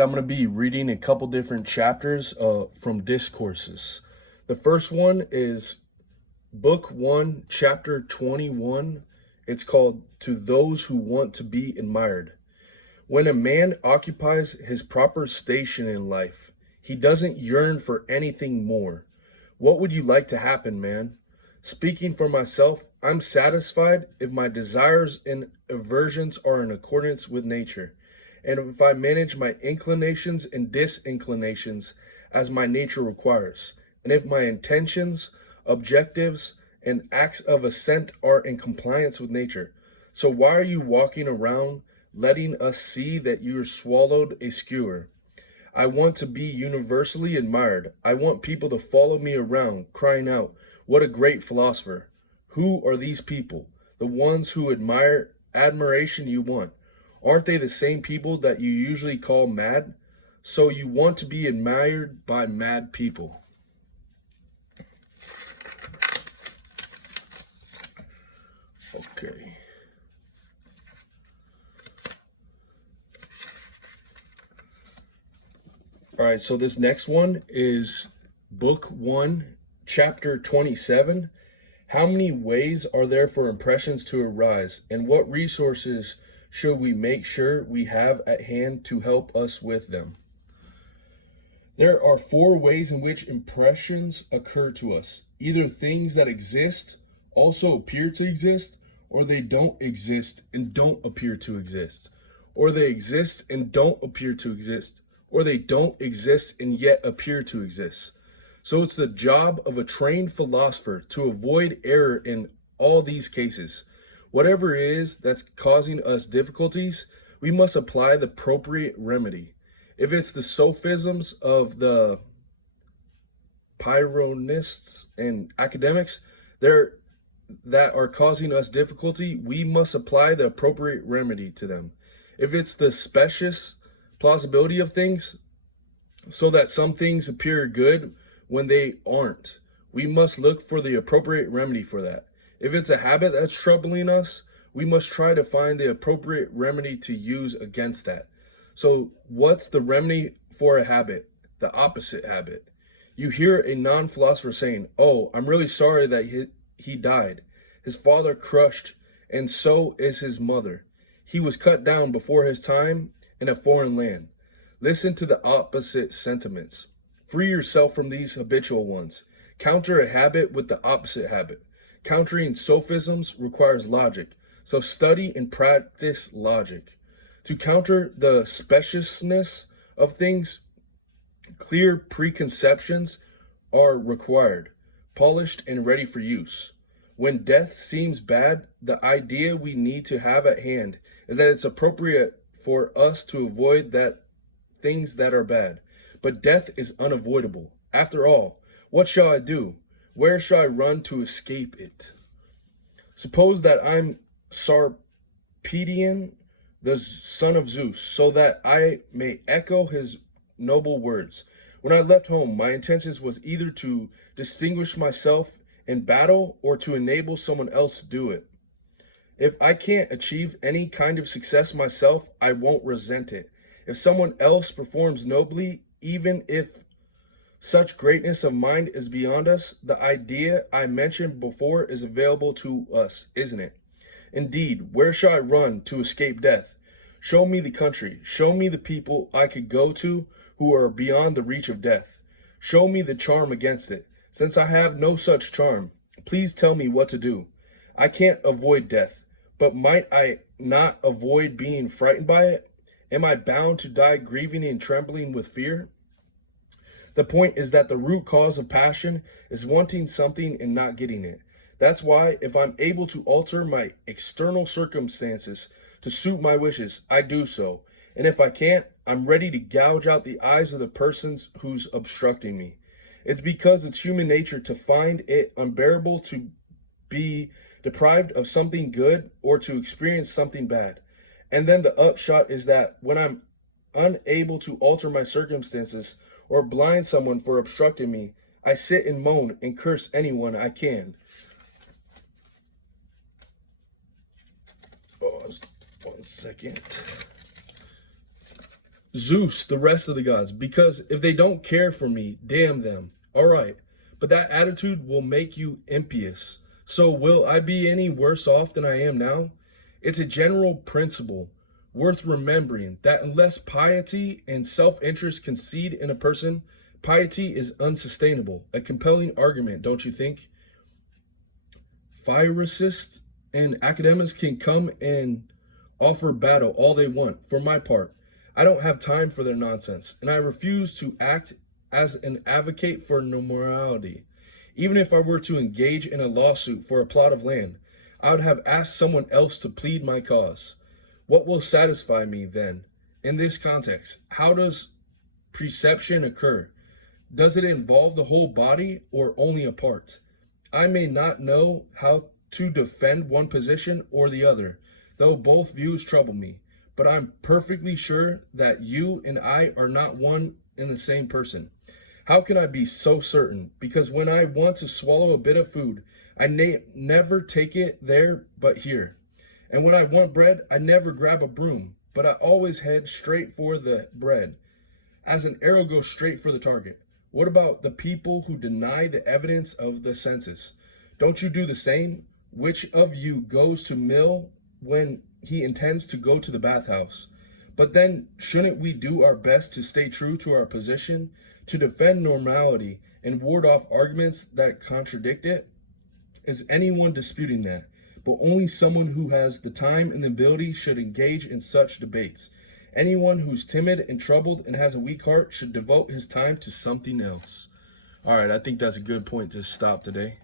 I'm going to be reading a couple different chapters from Discourses. The first one is Book 1, Chapter 21. It's called To Those Who Want to Be Admired. When a man occupies his proper station in life, he doesn't yearn for anything more. What would you like to happen, man? Speaking for myself, I'm satisfied if my desires and aversions are in accordance with nature, and if I manage my inclinations and disinclinations as my nature requires, and if my intentions, objectives, and acts of assent are in compliance with nature. So why are you walking around letting us see that you swallowed a skewer? I want to be universally admired. I want people to follow me around, crying out, "What a great philosopher!" Who are these people? The ones who admiration you want. Aren't they the same people that you usually call mad? So you want to be admired by mad people. Okay. All right, so this next one is Book 1, Chapter 27. How many ways are there for impressions to arise, and what resources should we make sure we have at hand to help us with them? There are 4 ways in which impressions occur to us. Either things that exist also appear to exist, or they don't exist and don't appear to exist, or they exist and don't appear to exist, or they don't exist and yet appear to exist. So it's the job of a trained philosopher to avoid error in all these cases. Whatever it is that's causing us difficulties, we must apply the appropriate remedy. If it's the sophisms of the Pyrrhonists and academics that are causing us difficulty, we must apply the appropriate remedy to them. If it's the specious plausibility of things, so that some things appear good when they aren't, we must look for the appropriate remedy for that. If it's a habit that's troubling us, we must try to find the appropriate remedy to use against that. So what's the remedy for a habit? The opposite habit. You hear a non-philosopher saying, "Oh, I'm really sorry that he died. His father crushed, and so is his mother. He was cut down before his time in a foreign land." Listen to the opposite sentiments. Free yourself from these habitual ones. Counter a habit with the opposite habit. Countering sophisms requires logic, so study and practice logic. To counter the speciousness of things, clear preconceptions are required, polished and ready for use. When death seems bad, the idea we need to have at hand is that it's appropriate for us to avoid things that are bad. But death is unavoidable. After all, what shall I do? Where shall I run to escape it? Suppose that I'm Sarpedion, the son of Zeus, so that I may echo his noble words. When I left home, my intentions was either to distinguish myself in battle or to enable someone else to do it. If I can't achieve any kind of success myself, I won't resent it. If someone else performs nobly, even if such greatness of mind is beyond us, the idea I mentioned before is available to us, isn't it? Indeed, where shall I run to escape death? Show me the country. Show me the people I could go to who are beyond the reach of death. Show me the charm against it. Since I have no such charm, please tell me what to do. I can't avoid death, but might I not avoid being frightened by it? Am I bound to die grieving and trembling with fear? The point is that the root cause of passion is wanting something and not getting it. That's why if I'm able to alter my external circumstances to suit my wishes, I do so. And if I can't, I'm ready to gouge out the eyes of the persons who's obstructing me. It's because it's human nature to find it unbearable to be deprived of something good or to experience something bad. And then the upshot is that when I'm unable to alter my circumstances or blind someone for obstructing me, I sit and moan and curse anyone I can. Oh, 1 second. Zeus, the rest of the gods, because if they don't care for me, damn them. All right, but that attitude will make you impious. So will I be any worse off than I am now? It's a general principle worth remembering that unless piety and self-interest concede in a person, piety is unsustainable. A compelling argument, don't you think? Physicists and academics can come and offer battle all they want. For my part, I don't have time for their nonsense, and I refuse to act as an advocate for morality. Even if I were to engage in a lawsuit for a plot of land, I would have asked someone else to plead my cause. What will satisfy me then? In this context, how does perception occur? Does it involve the whole body or only a part? I may not know how to defend one position or the other, though both views trouble me, but I'm perfectly sure that you and I are not one and the same person. How can I be so certain? Because when I want to swallow a bit of food, I never take it there but here. And when I want bread, I never grab a broom, but I always head straight for the bread, as an arrow goes straight for the target. What about the people who deny the evidence of the senses? Don't you do the same? Which of you goes to mill when he intends to go to the bathhouse? But then, shouldn't we do our best to stay true to our position, to defend normality and ward off arguments that contradict it? Is anyone disputing that? But only someone who has the time and the ability should engage in such debates. Anyone who's timid and troubled and has a weak heart should devote his time to something else. All right, I think that's a good point to stop today.